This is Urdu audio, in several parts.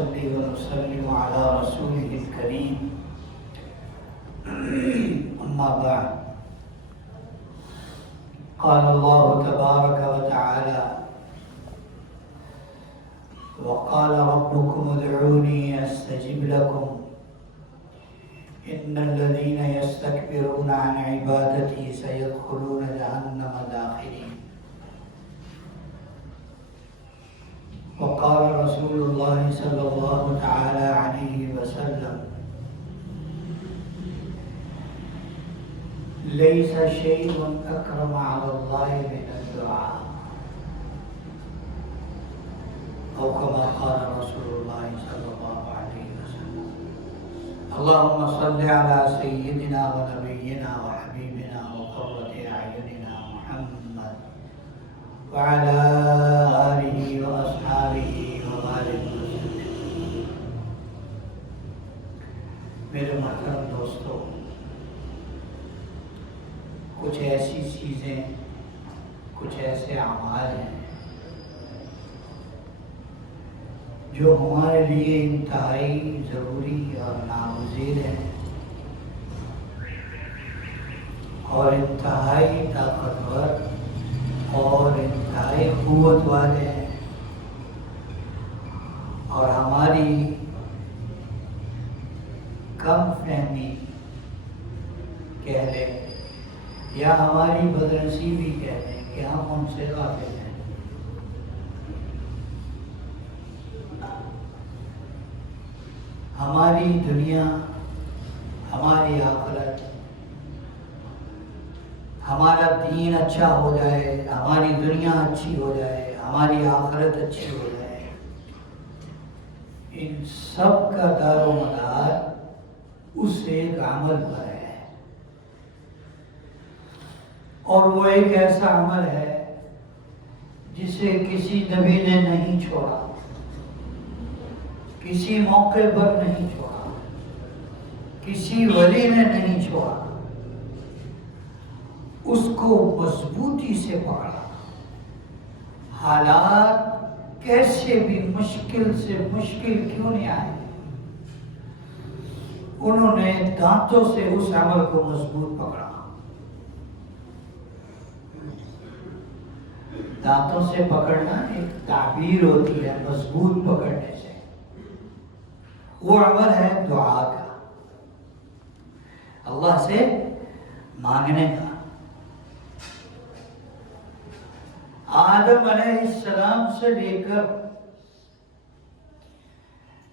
ونصلي ونسلم على رسوله الكريم أما بعد قال الله تبارك وتعالى وقال ربكم ادعوني أستجب لكم إن الذين يستكبرون عن عبادتي سيدخلون جهنم داخرين وقال رسول الله صلى الله تعالى عليه وسلم ليس شيء أكرم على الله من الدعاء أو كما قال رسول الله صلى الله عليه وسلم اللهم صل على سيدنا ونبينا وحبيبنا وقرة أعيننا محمد وعلى آله وأصحابه وبارك وسلم. میرے محترم دوستو، کچھ ایسی چیزیں، کچھ ایسے اعمال ہیں جو ہمارے لیے انتہائی ضروری اور ناگزیر ہیں اور انتہائی طاقتور اور انتہائی قوت والے ہیں، اور ہماری کم فہمی کہہ لیں یا ہماری بدنصیبی کہہ لیں کہ ہم ان سے غافل ہیں. ہماری دنیا، ہماری آخرت، ہمارا دین اچھا ہو جائے، ہماری دنیا اچھی ہو جائے، ہماری آخرت اچھی ہو جائے، ان سب کا دار و مدار اس ایک عمل پر ہے. اور وہ ایک ایسا عمل ہے جسے کسی نبی نے نہیں چھوڑا، کسی موقع پر نہیں چھوڑا، کسی ولی نے نہیں چھوڑا، اس کو مضبوطی سے پکڑا. حالات کیسے بھی مشکل سے مشکل کیوں نہیں آئے، انہوں نے دانتوں سے اس عمل کو مضبوط پکڑا. دانتوں سے پکڑنا ایک تعبیر ہوتی ہے مضبوط پکڑنے سے. وہ عمل ہے دعا کا، اللہ سے مانگنے کا. آدم علیہ السلام سے لے کر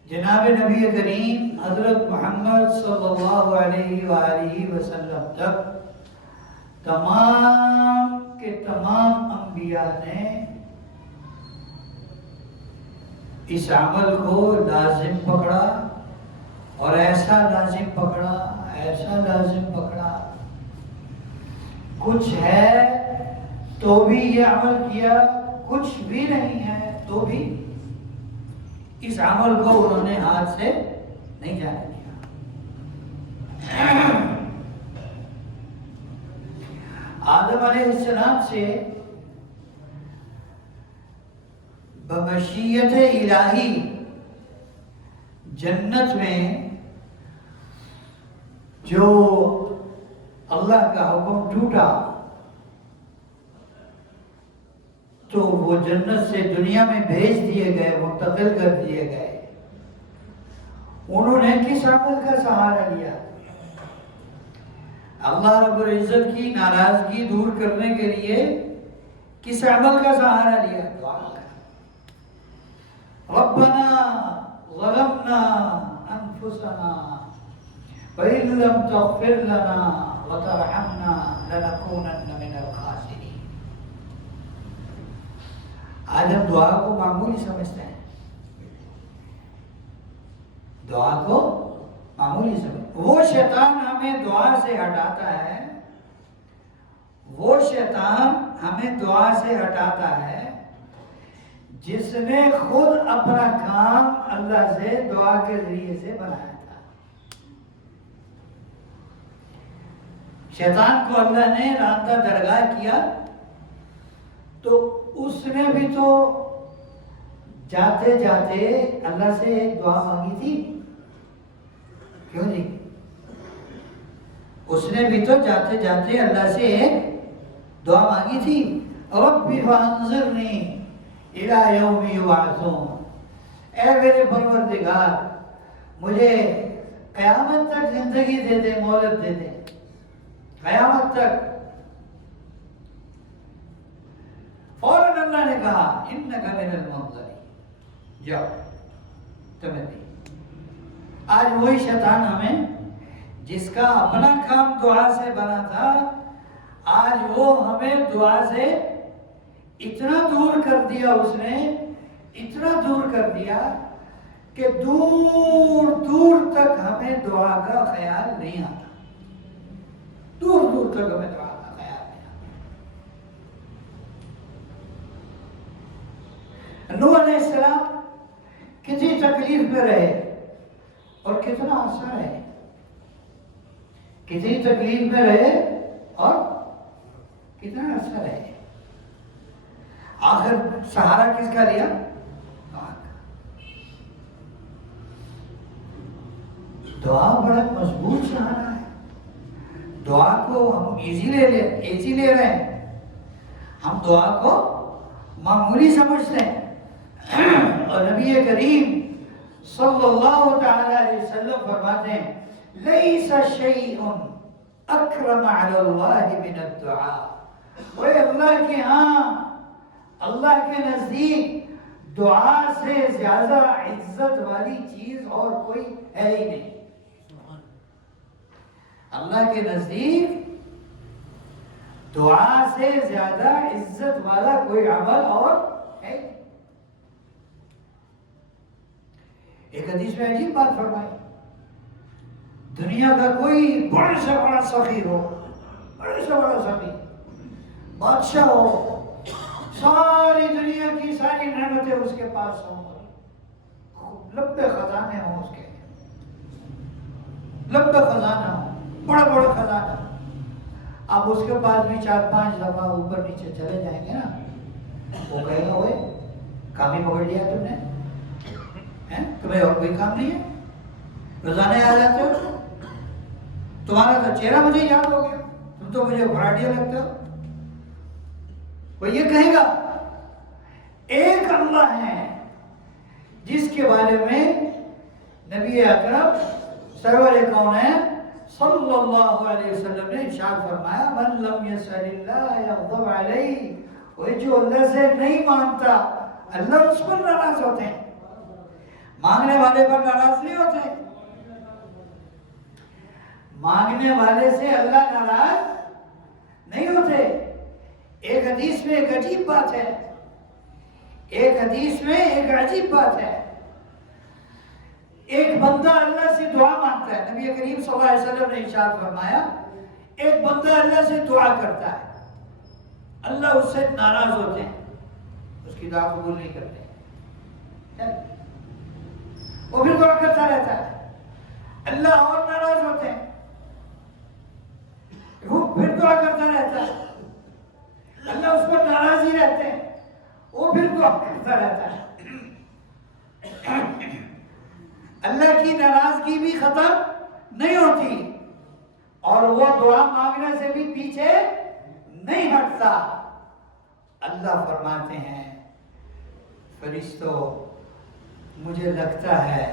جناب نبی کریم حضرت محمد صلی اللہ علیہ وآلہ وسلم تک تمام کے تمام انبیاء نے اس عمل کو لازم پکڑا، اور ایسا لازم پکڑا، ایسا لازم پکڑا. کچھ ہے تو بھی یہ عمل کیا، کچھ بھی نہیں ہے تو بھی اس عمل کو انہوں نے ہاتھ سے نہیں جانے دیا. آدم علیہ السلام سے بمشیت الہی جنت میں جو اللہ کا حکم ٹوٹا تو وہ جنت سے دنیا میں بھیج دیے گئے، منتقل کر دیے گئے. انہوں نے کس عمل کا سہارا لیا؟ اللہ رب العزت کی ناراضگی دور کرنے کے لیے کس عمل کا سہارا لیا؟ دعا کا. ربنا ظلمنا انفسنا وإن لم تغفر لنا وترحمنا لنكونن من الخاسرين. آج ہم دعا کو معمولی سمجھتے ہیں، دعا کو معمولی سمجھتے ہیں. وہ شیطان ہمیں دعا سے ہٹاتا ہے، وہ شیطان ہمیں دعا سے ہٹاتا ہے جس نے خود اپنا کام اللہ سے دعا کے ذریعے سے بنایا تھا. شیطان کو اللہ نے راندہ درگاہ کیا تو اس نے بھی تو جاتے جاتے اللہ سے ایک دعا مانگی تھی، کیوں جی؟ اس نے بھی تو جاتے جاتے اللہ سے ایک دعا مانگی تھی، رب فانظرنی الی یوم یبعثون، اے میرے پروردگار مجھے قیامت تک زندگی دے دے، مہلت دے دے قیامت تک۔ فوراً اللہ نے کہا انک من المنظرین، جاؤ تمہیں دی۔ آج وہی شیطان ہمیں، جس کا اپنا کام دعا سے بنا تھا، آج وہ ہمیں دعا سے اتنا دور کر دیا، اس نے اتنا دور کر دیا کہ دور دور تک ہمیں دعا کا خیال نہیں آتا، دور دور تک ہمیں دعا کا خیال نہیں آتا۔ نوح علیہ السلام کتنی تکلیف میں رہے اور کتنا عرصہ رہے، کتنی تکلیف میں رہے اور کتنا عرصہ رہے، آخر سہارا کس کا لیا؟ دعا بڑا مضبوط سہارا ہے، دعا کو ہم ایزی لے رہے ہیں، ہم دعا کو معمولی سمجھتے ہیں، اور نبی کریم صلی اللہ تعالی علیہ وسلم فرماتے ہیں لیس شیء اکرم علی اللہ من الدعاء، وہ اللہ کے ہاں، اللہ کے نزدیک دعا سے زیادہ عزت والی چیز اور کوئی ہے ہی نہیں۔ اللہ کے نزدیک دعا سے زیادہ عزت والا کوئی عمل اور ہے۔ ایک حدیث میں عجیب بات فرمائی، دنیا کا کوئی بڑے سے بڑا سخی ہو، بڑے سے بڑا سخی بادشاہ ہو، ساری دنیا کی ساری نعمتیں اس کے پاس ہوں، لمبے خزانے ہوں، اس کے لمبے خزانہ ہوں، بڑا بڑا خزانہ، اب اس کے پاس بھی 4-5 دفعہ اوپر نیچے چلے جائیں گے نا، وہ کہے گا ہوئے کام ہی پکڑ لیا تم نے، تمہیں اور کوئی کام نہیں ہے، روزانے آ جاتے ہو، تمہارا تو چہرہ مجھے یاد ہو گیا، تم تو مجھے بھراٹیا لگتے ہو۔ وہ یہ کہے گا ایک اللہ ہے جس کے بارے میں نبی اکرم سرور کونین صلی اللہ علیہ وسلم نے ارشاد فرمایا من لم یسأل اللہ یغضب علیہ، وہ جو اللہ سے نہیں مانگتا اللہ اس پر ناراض ہوتے ہیں، مانگنے والے پر ناراض نہیں ہوتے، مانگنے والے سے اللہ ناراض نہیں ہوتے۔ ایک حدیث میں ایک عجیب بات ہے، ایک حدیث میں ایک عجیب بات ہے، ایک بندہ اللہ سے دعا مانگتا ہے، نبی کریم صلی اللہ علیہ وسلم نے ارشاد فرمایا ایک بندہ اللہ سے دعا کرتا ہے، اللہ اس سے ناراض ہوتے ہیں، اس کی دعا قبول نہیں کرتے، وہ پھر دعا کرتا رہتا ہے، اللہ اور ناراض ہوتے ہیں، وہ پھر دعا کرتا رہتا ہے، اللہ اس پر ناراض ہی رہتے ہیں، وہ پھر دعا کرتا رہتا ہے، اللہ کی ناراضگی بھی ختم نہیں ہوتی اور وہ دعا مانگنے سے بھی پیچھے نہیں ہٹتا۔ اللہ فرماتے ہیں فرشتوں مجھے لگتا ہے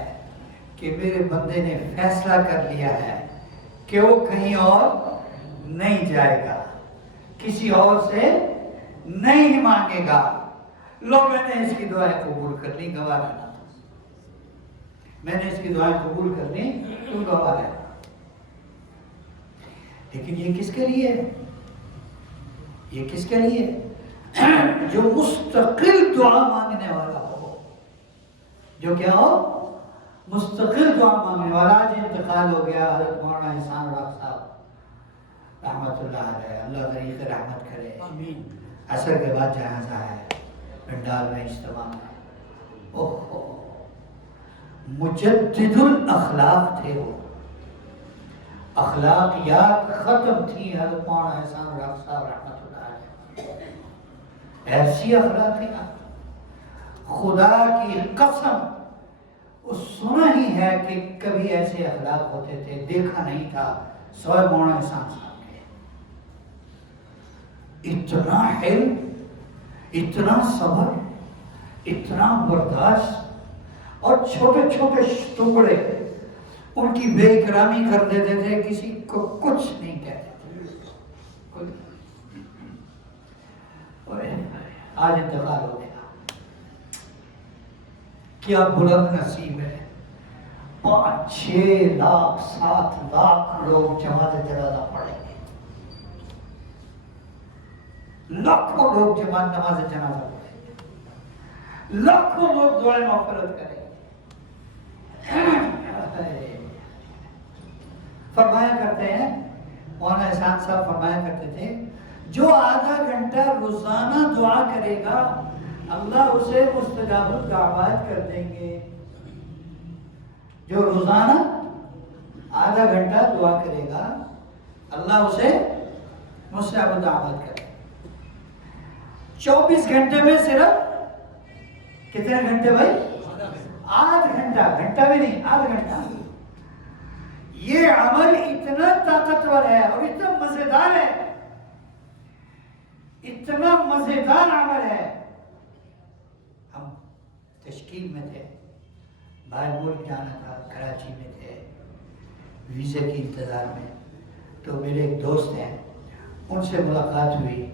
کہ میرے بندے نے فیصلہ کر لیا ہے کہ وہ کہیں اور نہیں جائے گا، کسی اور سے نہیں مانگے گا، لو میں نے اس کی دعائیں قبول کر لی، گواہ رہنا، میں نے اس کی دعائیں قبول کر لی، تم گواہ رہنا۔ لیکن یہ کس کے لیے؟ یہ کس کے لیے؟ جو مستقل دعا مانگنے والا ہو، جو کیا ہو؟ مستقل دعا مانگنے والا۔ آج انتقال ہو گیا حضرت مولانا احسان الحق صاحب رحمت اللہ علیہ، اللہ طریق رحمت کرے، آمین۔ عصر کے بعد جنازہ ہے، پنڈال میں اجتماع ہے، اوہ مجدد الاخلاق تھے وہ، اخلاقیات ختم تھی حضرت مولانا احسان الحق صاحب رحمت اللہ علیہ، ایسی اخلاقیات، خدا کی قسم سنا ہی ہے کہ کبھی ایسے اخلاق ہوتے تھے، دیکھا نہیں تھا سوائے مولانا احسان صاحب کے۔ اتنا علم، اتنا صبر، اتنا برداشت، اور چھوٹے چھوٹے ٹکڑے ان کی بے اکرامی کر دیتے تھے، کسی کو کچھ نہیں کہتے تھے۔ آج انتقال ہو گیا، کیا بلند نصیب ہے، 5 6 لاکھ 7 لاکھ لوگ جماعت جنازہ پڑھیں گے، لاکھوں لوگ جماعت نماز جنازہ پڑھیں گے، لاکھوں لوگ دعائیں مغفرت کریں گے۔ فرمایا کرتے ہیں، مولانا احسان صاحب فرمایا کرتے تھے، جو آدھا گھنٹہ روزانہ دعا کرے گا اللہ اسے مستجاب الدعوات کر دیں گے۔ جو روزانہ آدھا گھنٹہ دعا کرے گا اللہ اسے مستجاب الدعوات کر دیں گے۔ 24 گھنٹے میں صرف کتنے گھنٹے بھائی؟ آدھ گھنٹہ، گھنٹہ بھی نہیں، آدھ گھنٹہ۔ یہ عمل اتنا طاقتور ہے اور اتنا مزیدار ہے، اتنا مزیدار عمل ہے۔ ہم تشکیل میں تھے، باہر ملک جانا تھا، کراچی میں تھے، ویزے کی انتظار میں، تو میرے ایک دوست ہیں، ان سے ملاقات ہوئی،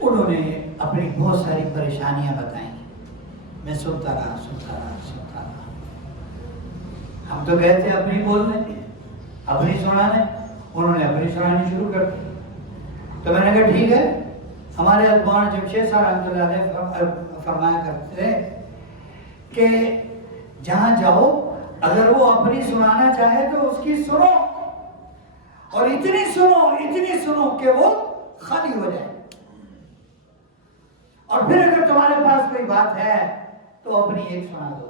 انہوں نے اپنی بہت ساری پریشانیاں بتائیں، میں سنتا رہا۔ ہم تو گئے تھے اپنی بولنے، اپنی سنانے، انہوں نے اپنی سنانی شروع کر دی۔ تو میں نے کہا ٹھیک ہے، ہمارے مولانا جمشید صاحب رحمۃ اللہ علیہ فرمایا کرتے ہیں کہ جہاں جاؤ اگر وہ اپنی سنانا چاہے تو اس کی سنو، اور اتنی سنو کہ وہ خالی ہو جائے، اور پھر اگر تمہارے پاس کوئی بات ہے تو اپنی ایک سنا دو۔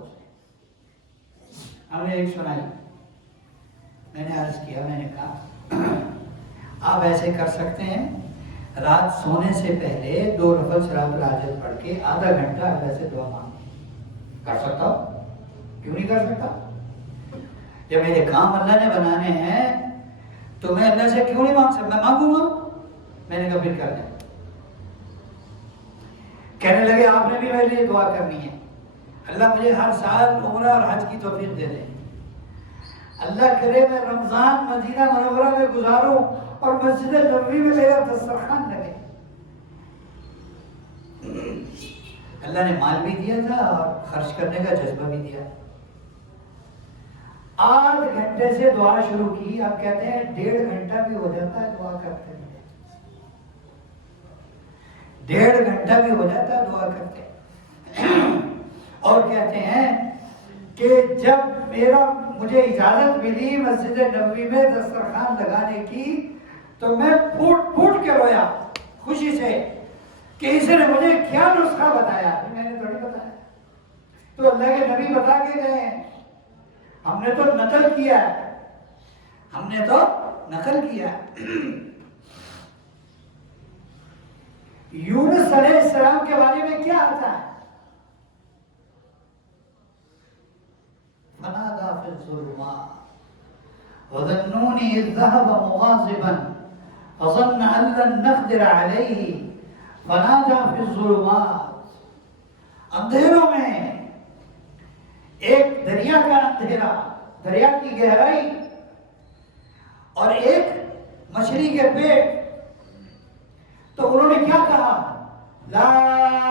ہم نے ایک سنائی، میں نے عرض کیا، میں نے کہا آپ ایسے کر سکتے ہیں، رات سونے سے پہلے 2 نفل صلاۃ الحاجت پڑھ کے آدھا گھنٹہ اللہ سے دعا مانگیں۔ کر سکتا ہوں، کیوں نہیں کر سکتا؟ جب میرے کام اللہ نے بنانے ہیں تو میں اللہ سے کیوں نہیں مانگ سکتا؟ میں مانگوں گا۔ میں نے کہا پھر کر دیں۔ کہنے لگے آپ نے بھی میرے لیے دعا کرنی ہے، اللہ مجھے ہر سال عمرہ اور حج کی توفیق دے دے، اللہ کرے میں رمضان مدینہ منورہ میں گزاروں اور مسجد نبوی میں میرا دسترخوان لگے۔ اللہ نے مال بھی دیا تھا اور خرچ کرنے کا جذبہ بھی دیا۔ آدھ گھنٹے سے دعا شروع کی، اب کہتے ہیں 1.5 گھنٹہ بھی ہو جاتا ہے دعا کرتے ہیں، 1.5 گھنٹہ بھی ہو جاتا ہے دعا کرتے ہیں۔ اور کہتے ہیں کہ جب مجھے اجازت ملی مسجد نبوی میں دسترخوان لگانے کی تو میں پھوٹ کے رویا خوشی سے کہ اس نے مجھے کیا نسخہ بتایا، میں نے تھوڑی بتایا، تو اللہ کے نبی بتا کے گئے ہیں، ہم نے تو نقل کیا ہے، ہم نے تو نقل کیا ہے۔ یونس علیہ السلام کے بارے میں کیا آتا ہے؟ فنادى في الظلمات وظنوني إذ ذهب مغاضبا فظن أن لن نقدر عليه فنادى في الظلمات۔ اندھیروں میں ایک دریا کا اندھیرا، دریا کی گہرائی، اور ایک مچھلی کے پیٹ، تو انہوں نے کیا کہا؟ لا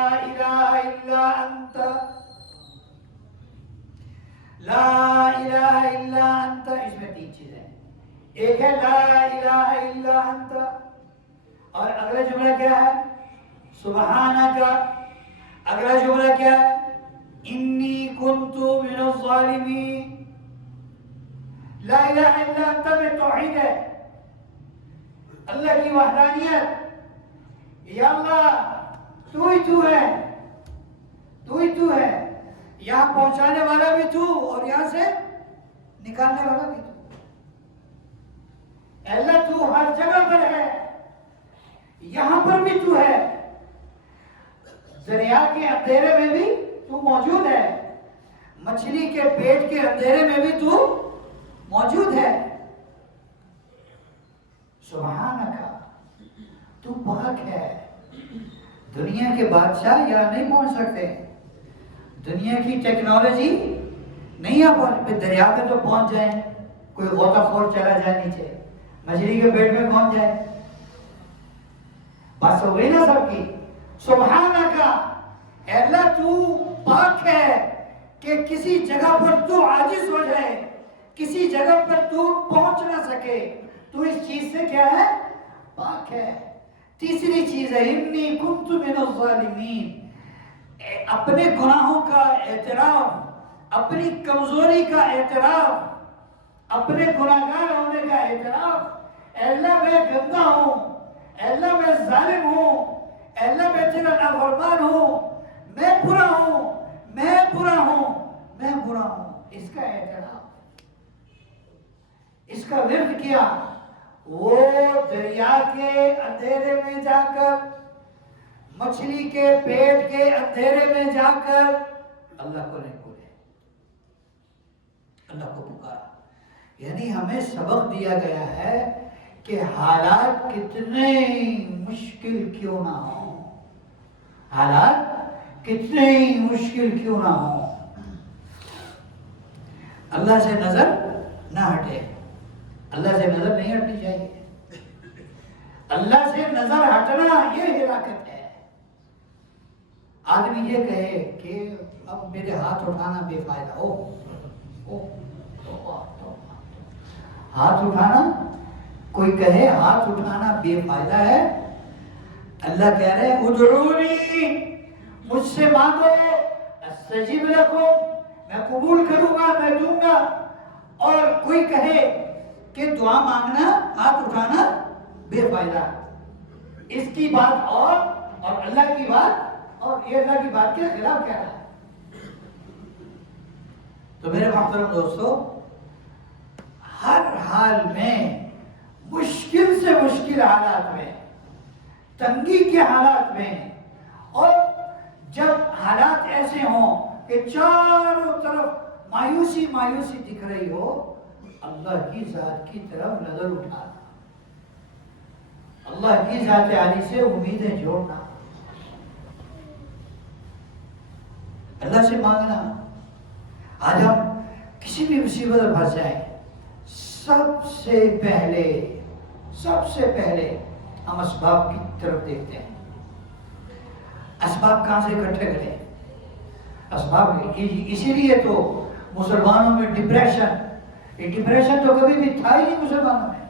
الہ الا انت، لا الہ الا انت۔ اس میں 3 چیزیں، ایک ہے لا الہ الا انت، اور اگلا جملہ کیا ہے؟ سبحانک۔ اگلا جملہ کیا ہے؟ انی کنت من الظالمین۔ لا الہ الا انت میں توحید ہے، اللہ کی وحدانیت، یا اللہ تو ہی تو ہے، تو ہی تو ہے، یہاں پہنچانے والا بھی تو اور یہاں سے نکالنے والا بھی تو۔ اللہ تو ہر جگہ پر ہے، یہاں پر بھی تو ہے، دریا کے اندھیرے میں بھی تو موجود ہے، مچھلی کے پیٹ کے اندھیرے میں بھی تو موجود ہے۔ سبحانک، تو پاک ہے۔ دنیا کے بادشاہ یہاں نہیں پہنچ سکتے، دنیا کی ٹیکنالوجی نہیں آ پہنچ، دریا پہ تو پہنچ جائیں، کوئی غوطہ خور چلا جائے نیچے، مچھلی کے پیٹ میں پہنچ جائے، بس ہو گئی نا سب کی۔ سبحانک، اے اللہ تو پاک ہے کہ کسی جگہ پر تو عاجز ہو جائے، کسی جگہ پر تو پہنچ نہ سکے، تو اس چیز سے کیا ہے؟ پاک ہے۔ تیسری چیز ہے انی کنت من الظالمین، اپنے گناہوں کا اعتراف، اپنی کمزوری کا اعتراف، اپنے گناہگار ہونے کا اعتراف۔ اے اللہ میں گندا ہوں، اے اللہ میں ظالم ہوں، اے اللہ میں تیرا نافرمان ہوں، میں برا ہوں، میں برا ہوں، میں برا ہوں، اس کا اعتراف، اس کا ورد کیا۔ وہ دریا کے اندھیرے میں جا کر، مچھلی کے پیٹ کے اندھیرے میں جا کر اللہ کو نہیں بولے، اللہ کو پکارا۔ یعنی ہمیں سبق دیا گیا ہے کہ حالات کتنے مشکل کیوں نہ ہوں، حالات کتنے مشکل کیوں نہ ہوں، اللہ سے نظر نہ ہٹے۔ اللہ سے نظر نہیں ہٹنی چاہیے، اللہ سے نظر ہٹنا یہ ہلاکت ہے۔ آدمی یہ کہے کہ اب میرے ہاتھ اٹھانا بے فائدہ ہو، ہاتھ اٹھانا، کوئی کہے ہاتھ اٹھانا بے فائدہ ہے، اللہ کہہ رہے ہیں ادعونی، مجھ سے مانگو، استجب لکم، میں قبول کروں گا، میں دوں گا۔ اور کوئی کہے کہ دعا مانگنا، ہاتھ اٹھانا بے فائدہ، اس کی بات اور اللہ کی بات، اور یہ اللہ کی بات کے خلاف کہہ رہا ہے۔ تو میرے محترم دوستو، ہر حال میں، مشکل سے مشکل حالات میں، تنگی کے حالات میں، اور جب حالات ایسے ہوں کہ چاروں طرف مایوسی مایوسی دکھ رہی ہو، اللہ کی ذات کی طرف نظر اٹھانا، اللہ کی ذات عالی سے امیدیں جوڑنا، اللہ سے مانگنا۔ آج ہم کسی بھی مصیبت میں پھنس جائیں، سب سے پہلے ہم اسباب کی طرف دیکھتے ہیں، اسباب کہاں سے اکٹھے کریں، اسباب اسی لیے تو مسلمانوں میں ڈپریشن تو کبھی بھی تھا ہی نہیں مسلمانوں میں،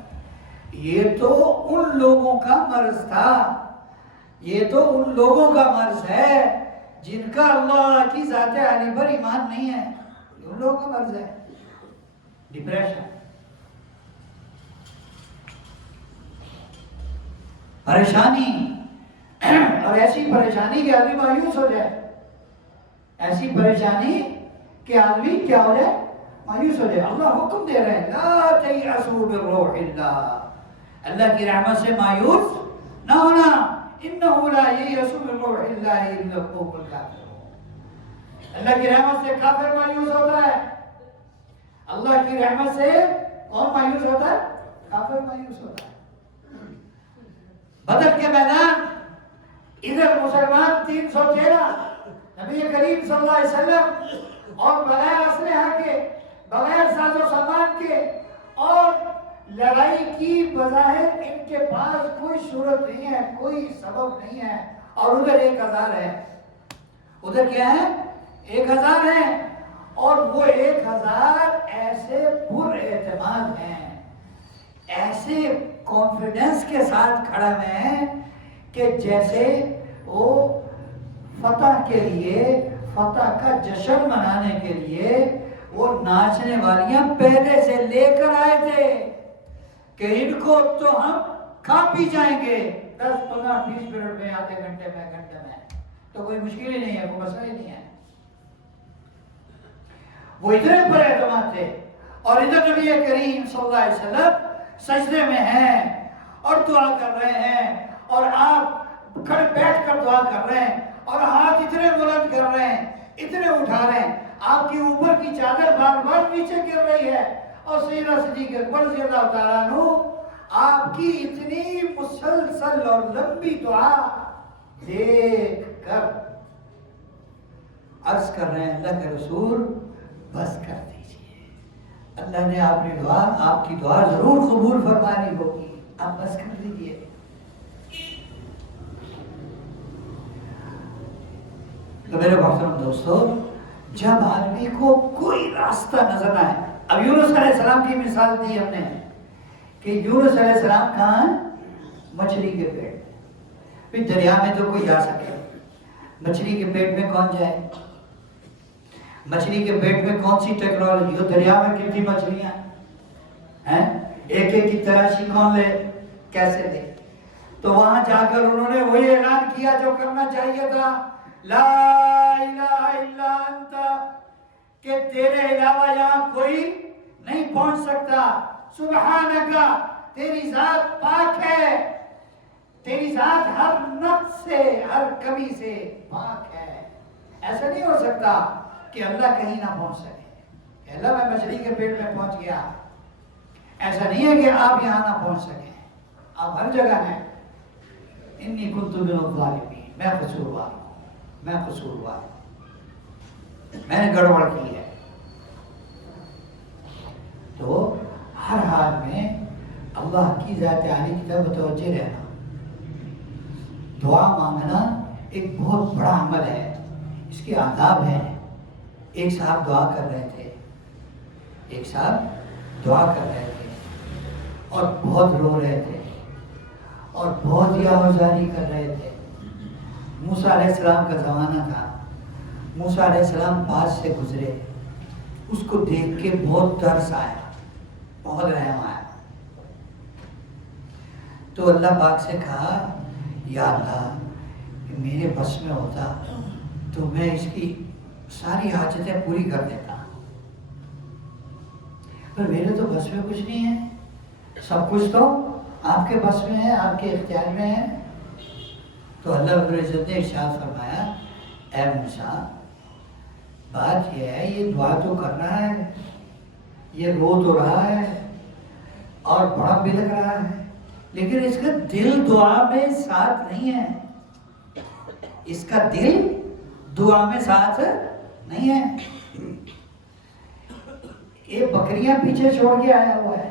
یہ تو ان لوگوں کا مرض تھا، یہ تو ان لوگوں کا مرض ہے جن کا اللہ کی ذات عالی پر ایمان نہیں ہے، یہ ان لوگوں کا مرض ہے ڈپریشن، پریشانی، اور ایسی پریشانی کہ آدمی مایوس ہو جائے، ایسی پریشانی کہ آدمی کیا ہو جائے؟ مایوس ہو جائے۔ اللہ حکم دے رہے ہیں لا تیأسوا من روح اللہ، اللہ کی رحمت سے مایوس نہ ہونا، انہ لا ییأس من روح اللہ الا القوم الکافرون۔ اللہ کی رحمت سے کافر مایوس ہوتا ہے، اللہ کی رحمت سے کون مایوس ہوتا ہے؟ کافر مایوس ہوتا ہے۔ بدر کے میدان، ادھر مسلمان 313 نبی کریم صلی اللہ علیہ وسلم، اور بغیر اسلحہ کے، بغیر ساز و سامان کے، اور لڑائی کی بظاہر ان کے پاس کوئی صورت نہیں ہے، کوئی سبب نہیں ہے، اور ادھر 1000 ہے، ادھر کیا ہے؟ 1000 ہے، اور وہ 1000 ایسے پر اعتماد ہیں، ایسے کانفیڈنس کے ساتھ کھڑا ہوئے ہیں کہ جیسے وہ فتح کے لیے، فتح کا جشن منانے کے لیے وہ ناچنے والیاں پہلے سے لے کر آئے تھے کہ ان کو تو ہم کھا پی جائیں گے 10 15 20 منٹ میں، آدھے گھنٹے میں، تو کوئی مشکل ہی نہیں ہے، کوئی مسئلہ ہی نہیں ہے۔ وہ اتنے پر اعتماد تھے، اور ادھر نبی کریم صلی اللہ علیہ وسلم سجدے میں ہیں اور دعا کر رہے ہیں، اور آپ کھڑے بیٹھ کر دعا کر رہے ہیں، اور ہاتھ اتنے بلند کر رہے ہیں، اتنے اٹھا رہے ہیں، آپ کے اوپر کی چادر بار بار نیچے گر رہی ہے، اور سیدنا صدیق اکبر رضی اللہ تعالیٰ عنہ آپ کی اتنی مسلسل اور لمبی دعا دیکھ کر عرض کر رہے ہیں اللہ کے رسول بس کر دیجئے، اللہ نے آپ کی دعا ضرور قبول فرمانی ہوگی، آپ بس کر دیجئے۔ تو میرے محترم دوستو، جب آدمی کو کوئی راستہ نظر آئے، اب یونس علیہ السلام کی مثال دی ہم نے کہ یونس علیہ السلام کہاں ہیں؟ مچھلی کے پیٹ میں، پھر دریا میں تو کوئی جا سکے، مچھلی کے پیٹ میں کون جائے؟ مچھلی کے پیٹ میں کون سی ٹیکنالوجی ہو؟ دریا میں کتنی مچھلیاں ہیں، ایک ایک کی تلاشی کون لے، کیسے لے؟ تو وہاں جا کر انہوں نے وہی اعلان کیا جو کرنا چاہیے تھا، لا الہ الا انت، کہ تیرے علاوہ یہاں کوئی نہیں پہنچ سکتا، سبحانک، تیری ذات پاک ہے، تیری ذات ہر نقص سے، ہر کمی سے پاک ہے۔ ایسا نہیں ہو سکتا کہ اللہ کہیں نہ پہنچ سکے، کہ اللہ میں مچھلی کے پیٹ میں پہنچ گیا، ایسا نہیں ہے کہ آپ یہاں نہ پہنچ سکیں، آپ ہر جگہ ہیں۔ انی کنت من الظالمین، میں قصوروار ہوں، میں قصوروار ہوں، میں نے گڑبڑ کی ہے۔ تو ہر حال میں اللہ کی ذات عالی کی طرف متوجہ رہنا، دعا مانگنا ایک بہت بڑا عمل ہے، اس کے آداب ہیں۔ ایک صاحب دعا کر رہے تھے، ایک صاحب دعا کر رہے تھے اور بہت رو رہے تھے اور بہت ہی آوازاری کر رہے تھے۔ موسیٰ علیہ السلام کا زمانہ تھا، موسیٰ علیہ السلام پاس سے گزرے، اس کو دیکھ کے بہت ترس آیا، بہت رحم آیا، تو اللہ پاک سے کہا یا اللہ میرے بس میں ہوتا تو میں اس کی ساری حاجتیں پوری کر دیتا، پر میرے تو بس میں کچھ نہیں ہے، سب کچھ تو آپ کے بس میں ہے، آپ کے اختیار میں ہے۔ تو اللہ رب العزت نے ارشاد فرمایا اے موسیٰ، بات یہ ہے یہ دعا تو کر رہا ہے، یہ رو تو رہا ہے اور بڑا بھی لگ رہا ہے، لیکن اس کا دل دعا میں ساتھ نہیں ہے، اس کا دل دعا میں ساتھ نہیں ہے۔ یہ بکریاں پیچھے چھوڑ کے آیا ہوا ہے،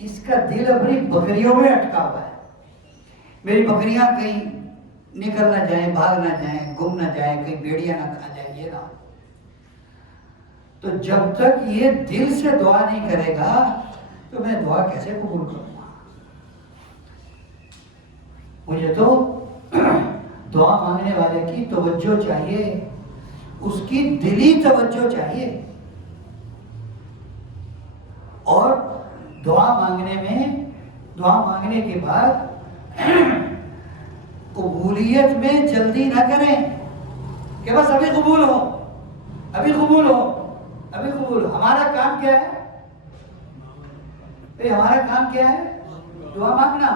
اس کا دل اپنی بکریوں میں اٹکا ہوا ہے، میری بکریاں کہیں نکل نہ جائیں، بھاگ نہ جائیں، گم نہ جائیں، کہیں بیڑیاں نہ کھا جائیں، یہ نہ ہو۔ تو جب تک یہ دل سے دعا نہیں کرے گا تو میں دعا کیسے قبول کروں گا؟ مجھے تو دعا مانگنے والے کی توجہ چاہیے، اس کی دلی توجہ چاہیے، اور دعا مانگنے کے بعد قبولیت میں جلدی نہ کریں کہ بس ابھی قبول ہو، ابھی قبول ہو، ابھی قبول ہو۔ ہمارا کام کیا ہے؟ ہمارا کام کیا ہے؟ دعا مانگنا۔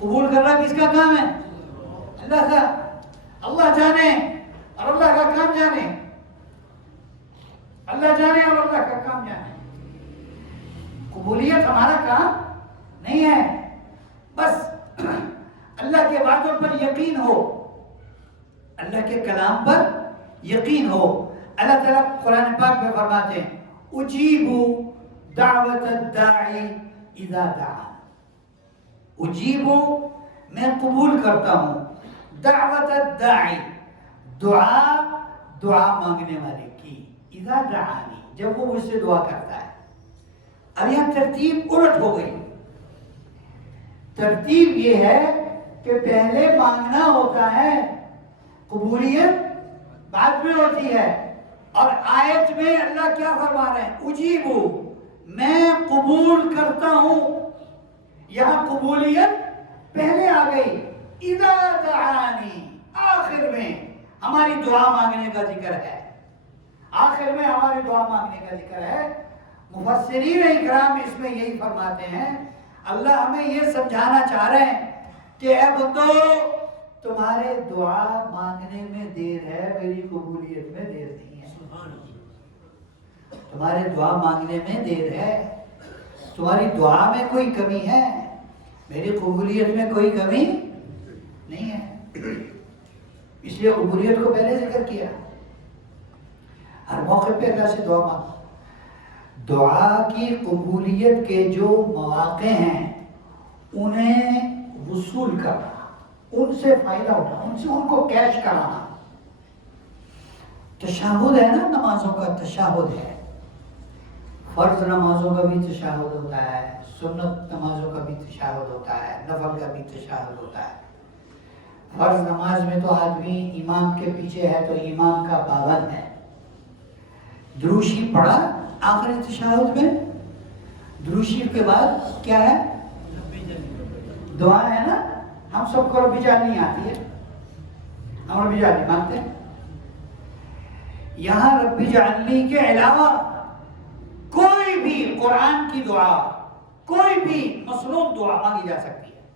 قبول کرنا کس کا کام ہے؟ اللہ کا۔ اللہ جانے اور اللہ کا کام جانے، اللہ جانے اور اللہ کا کام جانے۔ قبولیت ہمارا کام نہیں ہے، بس اللہ کے وعدوں پر یقین ہو، اللہ کے کلام پر یقین ہو۔ اللہ تعالیٰ قرآن پاک میں فرماتے ہیں اجیبوا دعوت الداعی اذا دعان، اجیبوا میں قبول کرتا ہوں، دعوت الداعی دعا مانگنے والے کی، اذا دعانی جب وہ مجھ سے دعا کرتا ہے۔ اب یہاں ترتیب الٹ ہو گئی، ترتیب یہ ہے کہ پہلے مانگنا ہوتا ہے، قبولیت بعد میں ہوتی ہے۔ اور آیت میں اللہ کیا فرما رہے ہیں؟ اجیبو، میں قبول کرتا ہوں، یہاں قبولیت پہلے آ گئی، اذا دعانی آخر میں ہماری دعا مانگنے کا ذکر ہے، آخر میں ہماری دعا مانگنے کا ذکر ہے۔ مفسرین اکرام اس میں یہی فرماتے ہیں، اللہ ہمیں یہ سمجھانا چاہ رہے ہیں کہ اے بندو تمہارے دعا مانگنے میں دیر ہے، میری قبولیت میں دیر نہیں ہے۔ تمہارے دعا مانگنے میں دیر ہے، تمہاری دعا میں کوئی کمی ہے، میری قبولیت میں کوئی کمی نہیں ہے۔ اس لیے قبولیت کو پہلے ذکر کیا۔ ہر موقع پہ اللہ سے دعا مانگو۔ دعا کی قبولیت کے جو مواقع ہیں انہیں وصول کرنا، ان سے فائدہ اٹھانا، ان سے ان کو کیش کرانا۔ تشہد ہے نا، نمازوں کا تشہد ہے، فرض نمازوں کا بھی تشہد ہوتا ہے، سنت نمازوں کا بھی تشہد ہوتا ہے، نفل کا بھی تشہد ہوتا ہے۔ فرض نماز میں تو آدمی امام کے پیچھے ہے تو امام کا پابند ہے۔ دروشی پڑھا آخری تشہد میں، دروشی کے بعد کیا ہے؟ دعا ہے نا۔ ہم سب کو رب اجعلنی آتی ہے، ہم رب اجعلنی مانگتے ہیں۔ یہاں رب اجعلنی کے علاوہ کوئی بھی قرآن کی دعا، کوئی بھی مسنون دعا مانگی جا سکتی ہے۔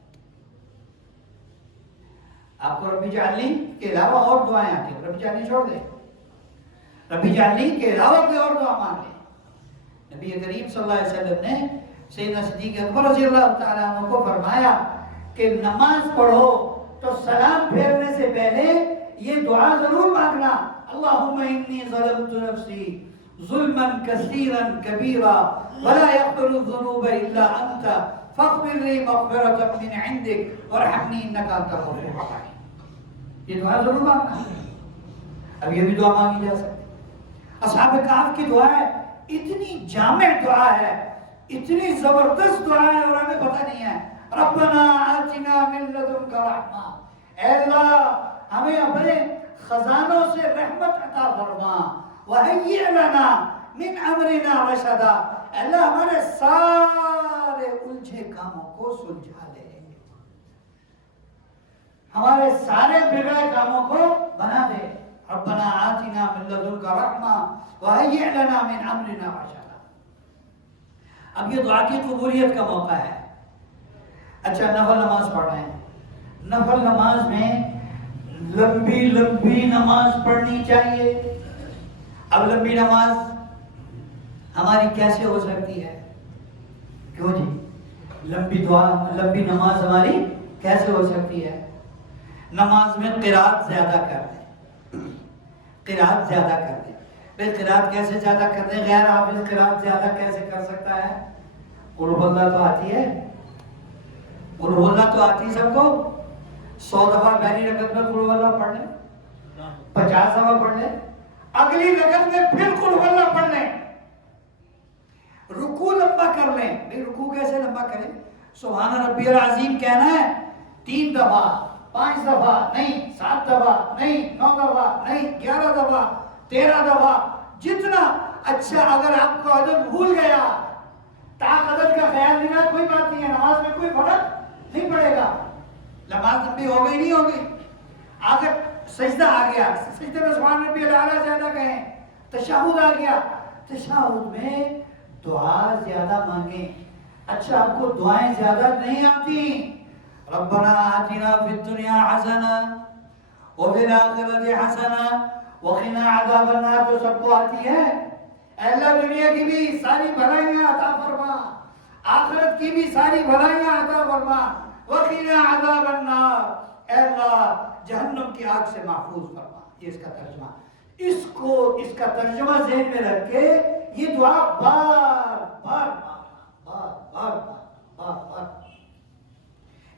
آپ کو رب اجعلنی کے علاوہ اور دعائیں آتی ہیں، رب اجعلنی چھوڑ دیں، رب اجعلنی کے علاوہ کوئی اور دعا مانگ لیں۔ نبی کریم صلی اللہ علیہ وسلم نے سیدنا صدیق اکبر رضی اللہ تعالیٰ عنہ کو فرمایا کہ نماز پڑھو تو سلام پھیرنے سے پہلے یہ دعا ضرور مانگنا، اللہم انی ظلمت نفسی ظلما کثیرا کبیرا ولا یغفر الذنوب الا انت فاغفر لی مغفرۃ من عندک وارحمنی انک انت الغفور الرحیم۔ یہ دعا ضرور مانگنا۔ اب یہ بھی دعا مانگی جا سکتی۔ اصحاب کہف کی دعا ہے، اتنی جامع دعا ہے، اتنی زبردست دعا ہے اور ہمیں پتہ نہیں ہے۔ ربنا آتنا من لدنک رحمہ، اے اللہ ہمیں اپنے خزانوں سے رحمت عطا فرما، وہیئ لنا من امرنا رشدا، اللہ ہمارے سارے الجھے کاموں کو سلجھا دے، ہمارے سارے بگڑے کاموں کو بنا دے۔ ربنا آتنا من لدنک رحمہ وہیئ لنا من امرنا رشدا۔ اب یہ دعا کی قبولیت کا موقع ہے۔ اچھا، نفل نماز پڑھ رہے ہیں، نفل نماز میں لمبی لمبی نماز پڑھنی چاہیے۔ اب لمبی نماز ہماری کیسے ہو سکتی ہے؟ کیوں جی؟ لمبی دعا، لمبی نماز ہماری کیسے ہو سکتی ہے؟ نماز میں قرات زیادہ کر دیں، قرات زیادہ کر دیں۔ پھر قرات کیسے زیادہ کر دیں؟ غیر حافظ قرات زیادہ کیسے کر سکتا ہے؟ قل هو اللہ تو آتی ہے، قل هو اللہ تو آتی سب کو۔ 100 دفعہ پہلی رکعت میں قل هو اللہ پڑھ لیں، 50 دفعہ پڑھ لیں، اگلی رکعت میں پھر قل هو اللہ پڑھ لیں، رکوع لمبا کر لیں۔ بھئی رکوع کیسے لمبا کریں؟ سبحان ربی العظیم کہنا ہے 3 دفعہ، 5 دفعہ نہیں، 7 دفعہ نہیں، 9 دفعہ نہیں، 11 دفعہ، 13 دفعہ، جتنا۔ اچھا اگر آپ کو عدد بھول گیا، تاک عدد کا خیال نہیں رہا، کوئی بات نہیں ہے، نماز میں کوئی فرق نہیں پڑے گا، نماز لمبی ہو گئی نہیں ہوگی۔ اگر سجدہ آ گیا، سجدے میں سبحان ربی الاعلیٰ زیادہ کہیں، تشہد آ گیا، تشہد میں دعا زیادہ مانگیں۔ اچھا آپ کو دعائیں زیادہ نہیں آتی، ربنا آتنا فی الدنیا حسنہ وفی الآخرۃ حسنہ وقنا عذاب النار تو سب کو آتی ہے۔ اے اللہ دنیا کی بھی ساری بھلائیاں عطا فرما، آخرت کی بھی ساری بھلائیاں عطا فرما، وقنا عذاب النار، اے اللہ جہنم کی آگ سے محفوظ فرما۔ یہ اس کا ترجمہ، اس کا ترجمہ ذہن میں رکھ کے یہ دعا بار بار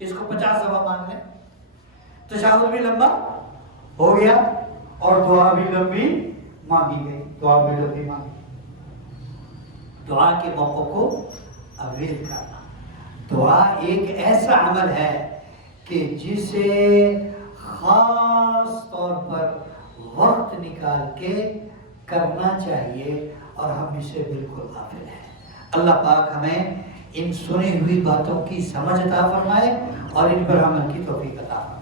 اس کو 50 دفعہ مانگ لیں، تشہد بھی لمبا ہو گیا اور دعا بھی لمبی مانگی گئی، دعا بھی لمبی مانگی۔ دعا کے موقع کو اویل کرنا۔ دعا ایک ایسا عمل ہے کہ جسے خاص طور پر وقت نکال کے کرنا چاہیے اور ہم اسے بالکل غافل ہیں۔ اللہ پاک ہمیں ان سنی ہوئی باتوں کی سمجھ عطا فرمائے اور ان پر عمل کی توفیق عطا فرمائے۔